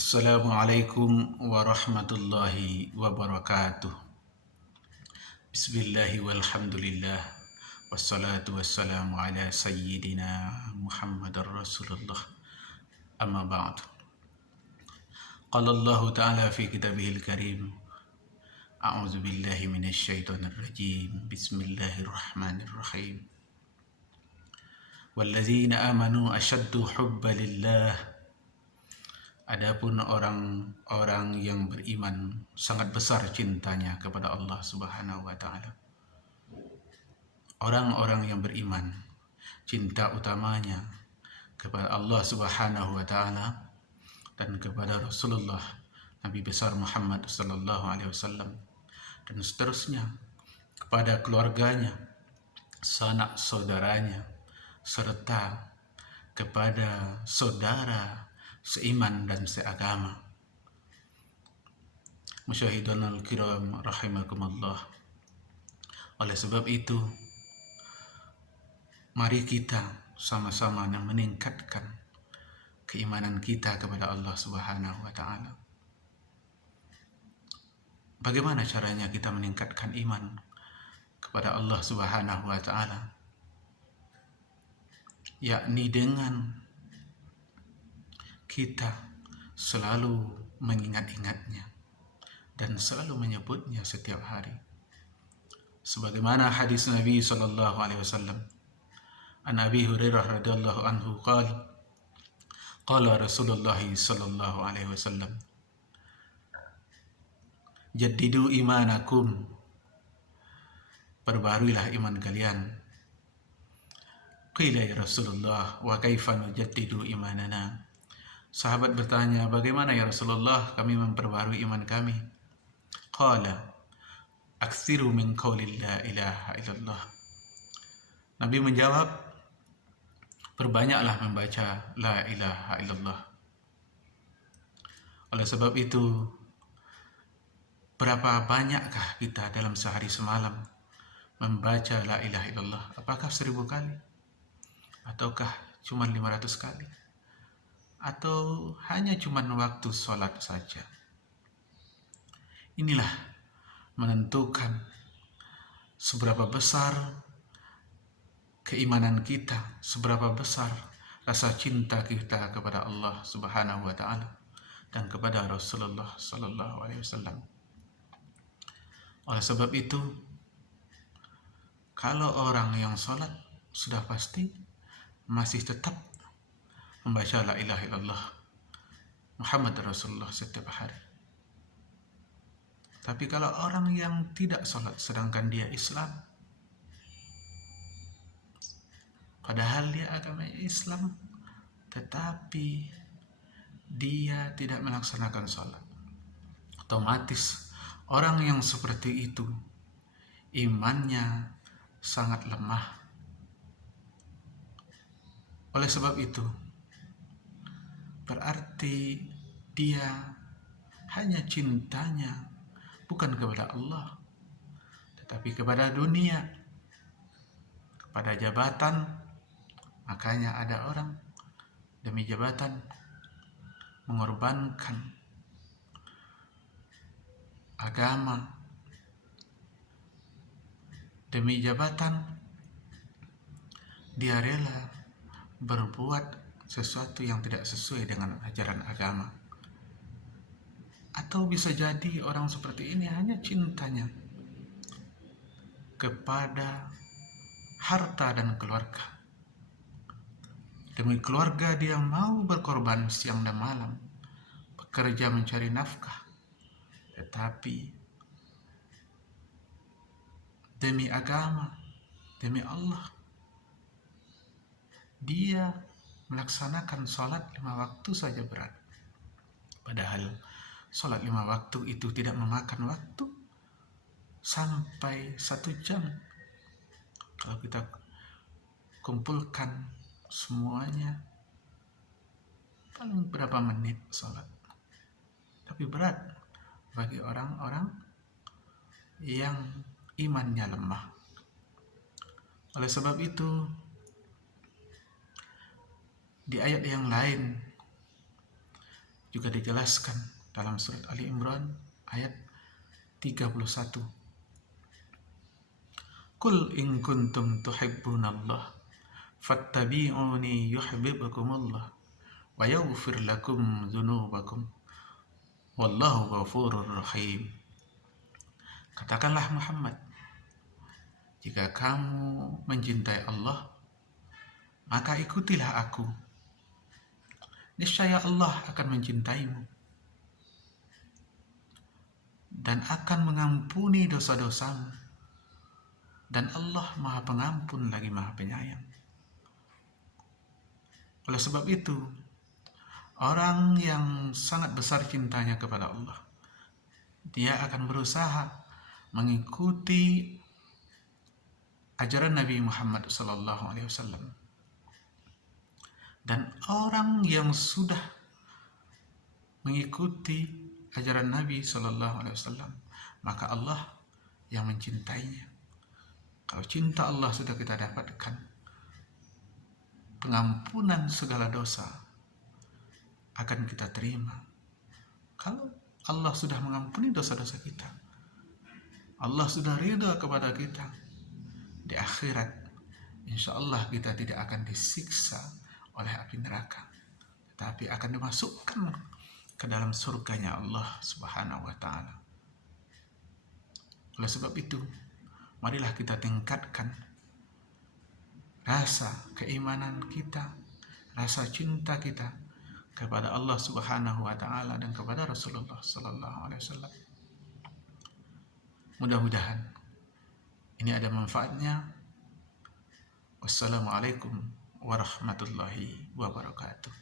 Assalamualaikum warahmatullahi wabarakatuh. Bismillahi walhamdulillah. Wassalatu wassalamu ala sayyidina Muhammadar Rasulullah. Amma ba'd. Qala Allah Ta'ala fi kitabihil karim. A'udzu billahi minasy syaithanir rajim. Bismillahirrahmanirrahim. Walladzina amanu asyaddu hubba lillah. Adapun orang-orang yang beriman sangat besar cintanya kepada Allah Subhanahu wa taala. Orang-orang yang beriman cinta utamanya kepada Allah Subhanahu wa taala dan kepada Rasulullah Nabi besar Muhammad sallallahu alaihi wasallam dan seterusnya, kepada keluarganya, sanak saudaranya, serta kepada saudara seiman dan seagama. Musyahidunal kiram rahimakumullah. Oleh sebab itu, mari kita sama-sama meningkatkan keimanan kita kepada Allah Subhanahu wa taala. Bagaimana caranya kita meningkatkan iman kepada Allah Subhanahu wa taala? Yakni dengan kita selalu mengingat-ingatnya dan selalu menyebutnya setiap hari. Sebagaimana hadis Nabi sallallahu alaihi wasallam, an Abi Hurairah radhiyallahu anhu qala Rasulullah sallallahu alaihi wasallam, jaddidu imanakum, perbaharuilah iman kalian. Qila ya Rasulullah, wa kaifa nujaddidu imanana? Sahabat bertanya, bagaimana ya Rasulullah kami memperbarui iman kami? Qala, aktsiru min qawli la ilaha illallah. Nabi menjawab, perbanyaklah membaca la ilaha illallah. Oleh sebab itu, berapa banyakkah kita dalam sehari semalam membaca la ilaha illallah? Apakah 1000 kali? Ataukah cuma 500 kali? Atau hanya cuma waktu sholat saja? Inilah menentukan seberapa besar keimanan kita, seberapa besar rasa cinta kita kepada Allah Subhanahu wa taala dan kepada Rasulullah sallallahu alaihi wasallam. Oleh sebab itu, kalau orang yang sholat sudah pasti masih tetap membaca la ilaha illallah Muhammad Rasulullah setiap hari. Tapi kalau orang yang tidak sholat sedangkan dia Islam, padahal dia agamanya Islam, tetapi dia tidak melaksanakan sholat, otomatis orang yang seperti itu imannya sangat lemah. Oleh sebab itu, berarti dia hanya cintanya bukan kepada Allah, tetapi kepada dunia, kepada jabatan. Makanya ada orang demi jabatan mengorbankan agama, demi jabatan dia rela berbuat sesuatu yang tidak sesuai dengan ajaran agama. Atau bisa jadi orang seperti ini hanya cintanya kepada harta dan keluarga. Demi keluarga dia mau berkorban siang dan malam, bekerja mencari nafkah. Tetapi demi agama, demi Allah, dia melaksanakan sholat 5 waktu saja berat. Padahal sholat 5 waktu itu tidak memakan waktu sampai 1 jam. Kalau kita kumpulkan semuanya, paling berapa menit sholat. Tapi berat bagi orang-orang yang imannya lemah. Oleh sebab itu, di ayat yang lain juga dijelaskan dalam surat Ali Imran ayat 31. Qul in kuntum tuhibbunallah fattabi'uni yuhibbukumullah wa yaghfir lakum dzunubakum wallahu ghafurur rahim. Katakanlah Muhammad, jika kamu mencintai Allah, maka ikutilah aku. Niscaya Allah akan mencintaimu dan akan mengampuni dosa-dosamu. Dan Allah Maha Pengampun lagi Maha Penyayang. Oleh sebab itu, orang yang sangat besar cintanya kepada Allah, dia akan berusaha mengikuti ajaran Nabi Muhammad SAW. Dan orang yang sudah mengikuti ajaran Nabi SAW, maka Allah yang mencintainya. Kalau cinta Allah sudah kita dapatkan, pengampunan segala dosa akan kita terima. Kalau Allah sudah mengampuni dosa-dosa kita, Allah sudah ridha kepada kita, di akhirat insya Allah kita tidak akan disiksa oleh api neraka, tetapi akan dimasukkan ke dalam surganya Allah Subhanahu wa ta'ala. Oleh sebab itu, marilah kita tingkatkan rasa keimanan kita, rasa cinta kita kepada Allah Subhanahu wa ta'ala dan kepada Rasulullah sallallahu alaihi wasallam. Mudah-mudahan ini ada manfaatnya. Wassalamualaikum warahmatullahi wabarakatuh.